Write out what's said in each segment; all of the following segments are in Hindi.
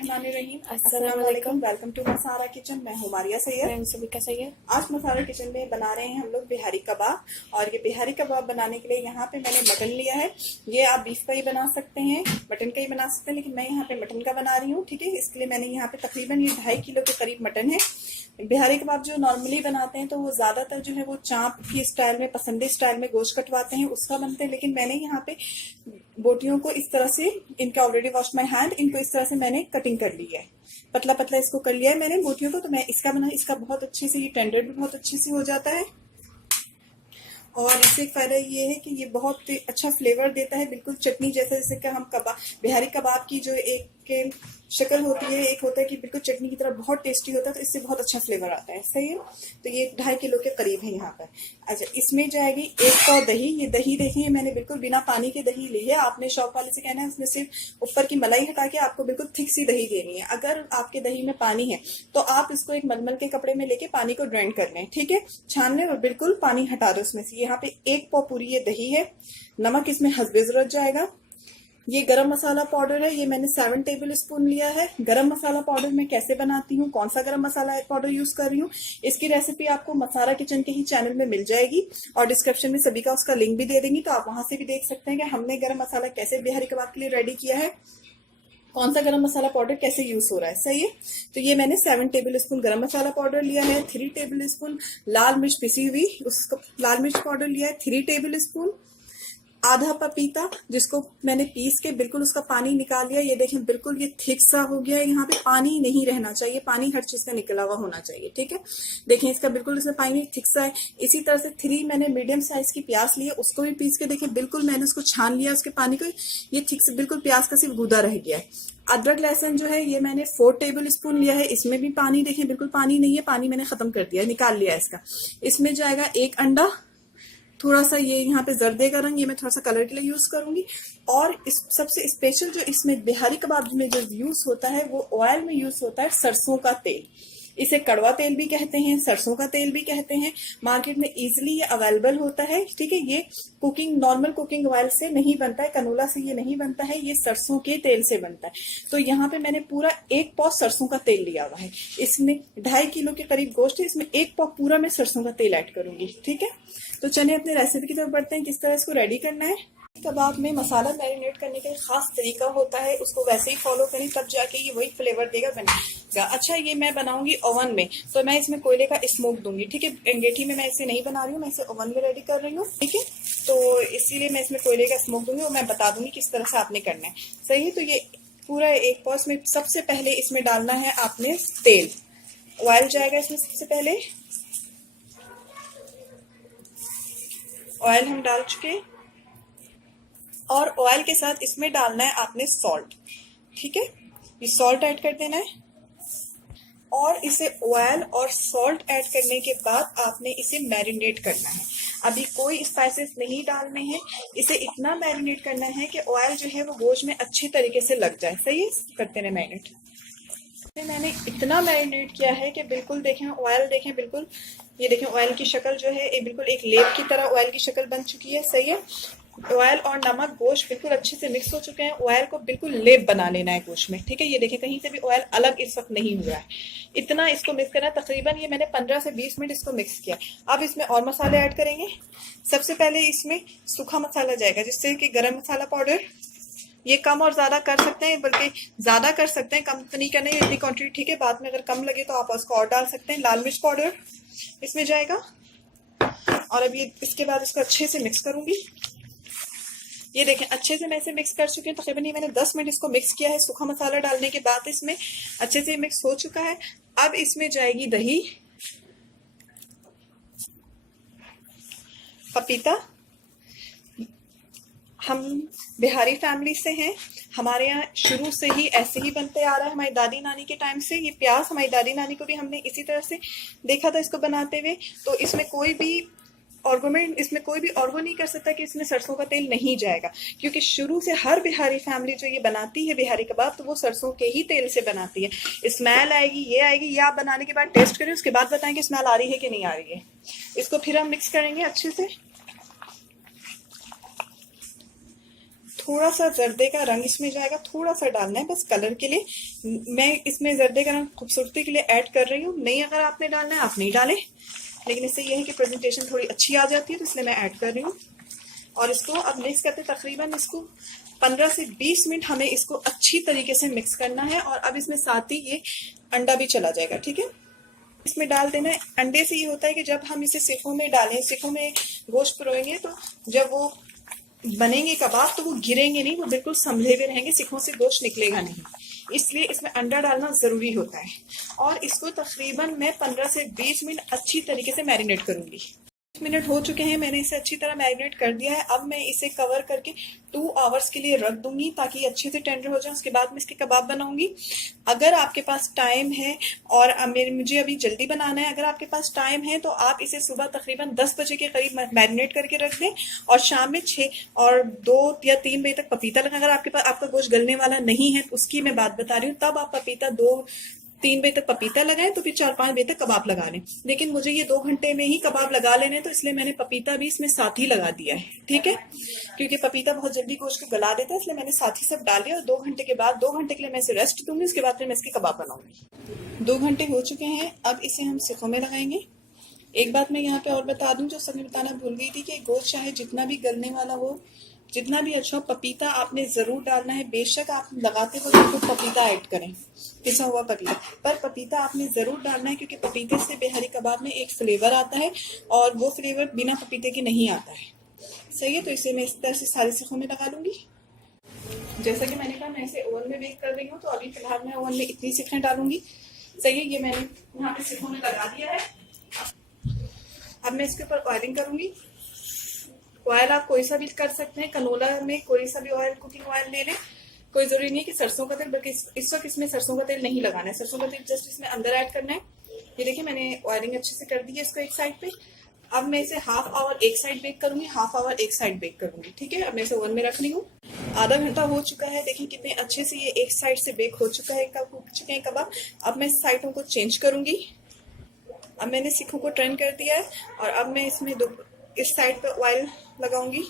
बिस्मिल्लाहिर्रहमानिर्रहीम। अस्सलाम वालेकुम। वेलकम टू मसारा किचन। मैं हूँ मारिया सैयद। मैं सभी का सही है। आज मसारा किचन में बना रहे हैं हम लोग बिहारी कबाब। और ये बिहारी कबाब बनाने के लिए यहाँ पे मैंने मटन लिया है। ये आप बीफ का ही बना सकते हैं, मटन का ही बना सकते हैं, लेकिन मैं यहाँ पे मटन का बना रही हूँ। ठीक है, इसके लिए मैंने यहाँ पे तकरीबन ये 2.5 किलो के करीब मटन है। बिहारी कबाब जो नॉर्मली बनाते हैं तो वो ज्यादातर जो है वो चाँप की स्टाइल में, पसंदे स्टाइल में गोश्त कटवाते हैं, उसका बनते हैं। लेकिन मैंने यहाँ पे बोटियों को इस तरह से, इनका ऑलरेडी वॉश माई हैंड, इनको इस तरह से मैंने कटिंग कर लिया है, पतला पतला इसको कर लिया है मैंने बोटियों को। तो मैं इसका बना, इसका बहुत अच्छे से, ये टेंडर भी बहुत अच्छे से हो जाता है। और इससे एक फायदा ये है कि ये बहुत अच्छा फ्लेवर देता है, बिल्कुल चटनी जैसे। जैसे कि हम कबाब, बिहारी कबाब की जो एक शक्ल होती है, एक होता है कि बिल्कुल चटनी की तरह बहुत टेस्टी होता है, तो इससे बहुत अच्छा फ्लेवर आता है। सही है। तो ये 2.5 किलो के करीब है यहाँ पर। अच्छा, इसमें जाएगी 1 पाव दही। ये दही देखिए मैंने बिल्कुल बिना पानी के दही ली है। आपने शॉप वाले से कहना है उसमें सिर्फ ऊपर की मलाई हटा के आपको बिल्कुल थिक सी दही देनी है। अगर आपके दही में पानी है तो आप इसको एक मलमल के कपड़े में लेके पानी को ड्रेन कर लें। ठीक है, छान लें और बिल्कुल पानी हटा दो उसमें से। यहाँ पे 1 पाव पूरी ये दही है। नमक इसमें हस्बे ज़रूरत जाएगा। ये गरम मसाला पाउडर है, ये मैंने 7 टेबल स्पून लिया है। गरम मसाला पाउडर मैं कैसे बनाती हूँ, कौन सा गरम मसाला पाउडर यूज कर रही हूँ, इसकी रेसिपी आपको मसारा किचन के ही चैनल में मिल जाएगी और डिस्क्रिप्शन में सभी का उसका लिंक भी दे देंगी, तो आप वहां से भी देख सकते हैं कि हमने गरम मसाला कैसे बिहारी कबाब के लिए रेडी किया है, कौन सा गरम मसाला पाउडर कैसे यूज हो रहा है। सही है। तो ये मैंने 7 टेबल स्पून गरम मसाला पाउडर लिया है। 3 टेबल स्पून लाल मिर्च पिसी हुई, उसको लाल मिर्च पाउडर लिया है। 3 टेबल स्पून आधा पपीता, जिसको मैंने पीस के बिल्कुल उसका पानी निकाल लिया। ये देखें बिल्कुल ये थिक सा हो गया है, यहाँ पे पानी नहीं रहना चाहिए, पानी हर चीज का निकला हुआ होना चाहिए। ठीक है, देखें इसका बिल्कुल इसमें पानी थिक सा है। इसी तरह से 3 मैंने मीडियम साइज की प्याज ली है, उसको भी पीस के देखें बिल्कुल मैंने उसको छान लिया उसके पानी को। ये थिक से बिल्कुल प्याज का सिर्फ गूदा रह गया है। अदरक लहसुन जो है ये मैंने 4 टेबल स्पून लिया है। इसमें भी पानी देखें बिल्कुल पानी नहीं है, पानी मैंने खत्म कर दिया, निकाल लिया इसका। इसमें जाएगा 1 अंडा, थोड़ा सा ये यहाँ पे जर्दे का रंग, ये मैं थोड़ा सा कलर के लिए यूज करूंगी। और इस सबसे स्पेशल जो इसमें बिहारी कबाब में जो यूज होता है वो ऑयल में यूज होता है सरसों का तेल। इसे कड़वा तेल भी कहते हैं, सरसों का तेल भी कहते हैं। मार्केट में इजीली ये अवेलेबल होता है। ठीक है, ये कुकिंग नॉर्मल कुकिंग ऑयल से नहीं बनता है, कनोला से ये नहीं बनता है, ये सरसों के तेल से बनता है। तो यहाँ पे मैंने पूरा 1 पाव सरसों का तेल लिया हुआ है। इसमें 2.5 किलो के करीब गोश्त है, इसमें 1 पाव पूरा मैं सरसों का तेल ऐड करूंगी। ठीक है, तो चलिए अपने रेसिपी की तरफ बढ़ते हैं, किस तरह इसको रेडी करना है। कबाब में मसाला मैरिनेट करने का एक खास तरीका होता है, उसको वैसे ही फॉलो करें तब जाके ये वही फ्लेवर देगा, बनेगा। अच्छा, ये मैं बनाऊंगी ओवन में, तो मैं इसमें कोयले का स्मोक दूंगी। ठीक है, अंगीठी में मैं इसे नहीं बना रही हूँ, मैं इसे ओवन में रेडी कर रही हूँ। ठीक है, तो इसीलिए मैं इसमें कोयले का स्मोक दूंगी और मैं बता दूंगी किस तरह से आपने करना है। सही है, तो ये पूरा 1 पाव में सबसे पहले इसमें डालना है आपने तेल। ऑयल जाएगा इसमें सबसे पहले। ऑयल हम डाल चुके और ऑयल के साथ इसमें डालना है आपने सॉल्ट। ठीक है, ये सॉल्ट ऐड कर देना है और इसे ऑयल और सॉल्ट ऐड करने के बाद आपने इसे मैरिनेट करना है। अभी कोई स्पाइसेस नहीं डालने हैं, इसे इतना मैरिनेट करना है कि ऑयल जो है वो गोश्त में अच्छे तरीके से लग जाए। सही है, करते रहे मैरिनेट। मैंने इतना मैरिनेट किया है कि बिल्कुल देखें ऑयल, देखें बिल्कुल, ये देखें ऑयल की शक्ल जो है ये बिल्कुल एक लेप की तरह ऑयल की शक्ल बन चुकी है। सही है, ऑयल और नमक गोश्त बिल्कुल अच्छे से मिक्स हो चुके हैं। ऑयल को बिल्कुल लेप बना लेना है गोश्त में। ठीक है, ये देखें कहीं से भी ऑयल अलग इस वक्त नहीं हुआ है, इतना इसको मिक्स करना है। तकरीबन ये मैंने 15 से 20 मिनट इसको मिक्स किया। अब इसमें और मसाले ऐड करेंगे। सबसे पहले इसमें सूखा मसाला जाएगा, जिससे कि गरम मसाला पाउडर, ये कम और ज्यादा कर सकते हैं, बल्कि ज्यादा कर सकते हैं, कम तो नहीं करना है इतनी क्वांटिटी। ठीक है, बाद में अगर कम लगे तो आप उसको और डाल सकते हैं। लाल मिर्च पाउडर इसमें जाएगा और अब ये इसके बाद इसको अच्छे से मिक्स करूंगी। ये देखें अच्छे से मैं इसे मिक्स कर चुकी हूँ। तकरीबन ये मैंने 10 मिनट इसको मिक्स किया है। सूखा मसाला डालने के बाद इसमें अच्छे से मिक्स हो चुका है। अब इसमें जाएगी दही, पपीता। हम बिहारी फैमिली से हैं, हमारे यहाँ शुरू से ही ऐसे ही बनते आ रहा है, हमारी दादी नानी के टाइम से। ये प्याज हमारी दादी नानी को भी हमने इसी तरह से देखा था इसको बनाते हुए। तो इसमें कोई भी आर्गुमेंट, इसमें कोई भी आर्गू नहीं कर सकता कि इसमें सरसों का तेल नहीं जाएगा, क्योंकि शुरू से हर बिहारी फैमिली जो ये बनाती है बिहारी कबाब, तो वो सरसों के ही तेल से बनाती है। स्मेल आएगी, ये आएगी, ये आप बनाने के बाद टेस्ट करें, उसके बाद बताएं कि स्मेल आ रही है कि नहीं आ रही है। इसको फिर हम मिक्स करेंगे अच्छे से। थोड़ा सा जर्दे का रंग इसमें जाएगा, थोड़ा सा डालना है बस कलर के लिए। मैं इसमें जर्दे का रंग खूबसूरती के लिए ऐड कर रही हूँ, नहीं अगर आपने डालना है आप नहीं डालें, लेकिन इससे यह है कि प्रेजेंटेशन थोड़ी अच्छी आ जाती है, तो इसलिए मैं ऐड कर रही हूँ। और इसको अब मिक्स करते तकरीबन इसको 15 से 20 मिनट हमें इसको अच्छी तरीके से मिक्स करना है। और अब इसमें साथ ही ये अंडा भी चला जाएगा, ठीक है। इसमें डाल देना है। अंडे से ये होता है कि जब हम इसे सिखों में डालें, सिखों में गोश्त परोएंगे, तो जब वो बनेंगे कबाब तो वो गिरेंगे नहीं, वो बिल्कुल संभले हुए रहेंगे, सिखों से गोश्त निकलेगा नहीं, इसलिए इसमें अंडा डालना जरूरी होता है। और इसको तकरीबन मैं 15 से 20 मिनट अच्छी तरीके से मैरिनेट करूंगी। 20 मिनट हो चुके हैं, मैंने इसे अच्छी तरह मैरिनेट कर दिया है। अब मैं इसे कवर करके 2 आवर्स के लिए रख दूंगी ताकि अच्छे से टेंडर हो जाए। उसके बाद मैं इसके कबाब बनाऊंगी। अगर आपके पास टाइम है और मुझे अभी जल्दी बनाना है, अगर आपके पास टाइम है तो आप इसे सुबह तकरीबन 10 बजे के करीब मैरिनेट करके रख दें और शाम में 6 और 2 या 3 बजे तक पपीता लगाएं। अगर आपके पास आपका गोश्त गलने वाला नहीं है, उसकी मैं बात बता रही हूँ, तब आप पपीता 2-3 बजे तक पपीता लगाएं, तो फिर 4-5 बजे तक कबाब लगा लें। लेकिन मुझे ये 2 घंटे में ही कबाब लगा लेने, तो इसलिए मैंने पपीता भी इसमें साथ ही लगा दिया है, ठीक है। क्योंकि पपीता बहुत जल्दी गोश्त को गला देता है, इसलिए मैंने साथ ही सब डाल दिया। और 2 घंटे के बाद 2 घंटे के लिए मैं इसे रेस्ट दूंगी, उसके बाद फिर मैं इसके कबाब बनाऊंगी। 2 घंटे हो चुके हैं, अब इसे हम सिखों में लगाएंगे। एक बात मैं यहाँ पे और बता दूं जो सबने बताना भूल गई थी कि गोश्त चाहे जितना भी गलने वाला हो, जितना भी अच्छा, पपीता आपने जरूर डालना है। बेशक आप लगाते हो तो पपीता ऐड करें, पिसा हुआ पपीता, पर पपीता आपने जरूर डालना है, क्योंकि पपीते से बिहारी कबाब में एक फ्लेवर आता है और वो फ्लेवर बिना पपीते के नहीं आता है। सही है, तो इसे मैं इस तरह से सारी सिखों में लगा लूंगी। जैसा कि मैंने कहा, मैं इसे ओवन में बेक कर रही हूँ, तो अभी फिलहाल मैं ओवन में इतनी सिखें डालूंगी। सही है, ये मैंने यहाँ पे सिखों में लगा दिया है। अब मैं इसके ऊपर ऑयलिंग करूंगी। ऑयल आप कोई सा भी कर सकते हैं, कनोला में कोई सा भी ऑयल, कुकिंग ऑयल ले लें, कोई जरूरी नहीं है कि सरसों का तेल, बल्कि इस वक्त इसमें सरसों का तेल नहीं लगाना है, सरसों का तेल जस्ट इसमें अंदर ऐड करना है। ये देखिए मैंने ऑयलिंग अच्छे से कर दी है इसको एक साइड पे। अब मैं इसे हाफ आवर एक साइड बेक करूंगी, हाफ आवर एक साइड बेक करूंगी, ठीक है। अब मैं इसे ओवन में रख रही हूँ। आधा घंटा हो चुका है, देखिए कितने अच्छे से ये एक साइड से बेक हो चुका है, कबाब। अब मैं इस साइडों को चेंज करूंगी। अब मैंने सिखों को टर्न कर दिया है और अब मैं इसमें इस साइड पे ऑयल लगाऊंगी।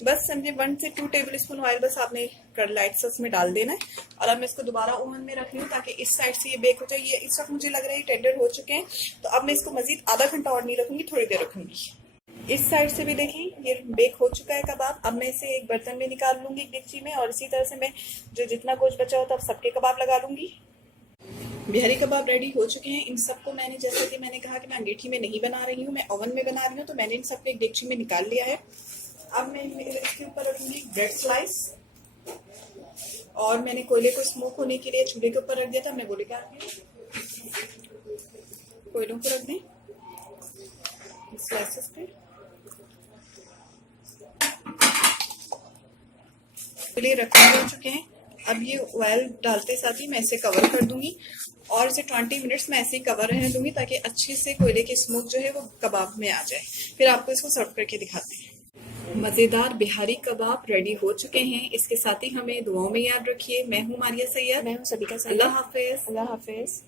बस समझे 1 से 2 टेबल स्पून ऑयल बस आपने लाइट सा उसमें डाल देना है। और अब मैं इसको दोबारा ओवन में रख रही हूँ ताकि इस साइड से ये बेक हो जाए। ये इस वक्त मुझे लग रहा है टेंडर हो चुके हैं, तो अब मैं इसको मजीद आधा घंटा और नहीं रखूंगी, थोड़ी देर रखूंगी। इस साइड से भी देखें ये बेक हो चुका है कबाब। अब मैं इसे एक बर्तन में निकाल लूंगी, एक डेगची में, और इसी तरह से मैं जो जितना गोश्त बचा होता है सबके कबाब लगा लूंगी। बिहारी कबाब रेडी हो चुके हैं। इन सबको मैंने, जैसा कि मैंने कहा कि मैं अंगीठी में नहीं बना रही हूँ, मैं ओवन में बना रही हूँ, तो मैंने इन सबको एक डेगची में निकाल लिया है। अब मैं इसके ऊपर रखूंगी ब्रेड स्लाइस, और मैंने कोयले को स्मोक होने के लिए चूल्हे के ऊपर रख दिया था। मैं बोले क्या कोयलों को रख दें स्लाइसेस पे। चलिए रखे हो चुके हैं। अब ये ऑयल डालते साथ ही मैं इसे कवर कर दूंगी और इसे 20 मिनट्स में ऐसे ही कवर रहने दूंगी ताकि अच्छे से कोयले की स्मोक जो है वो कबाब में आ जाए। फिर आपको इसको सर्व करके दिखाते हैं। मजेदार बिहारी कबाब रेडी हो चुके हैं। इसके साथ ही हमें दुआओं में याद रखिए। मैं हूँ मारिया सैयद। मैं हूँ सबिका सैयद। अल्लाह हाफिज। अल्लाह हाफिज।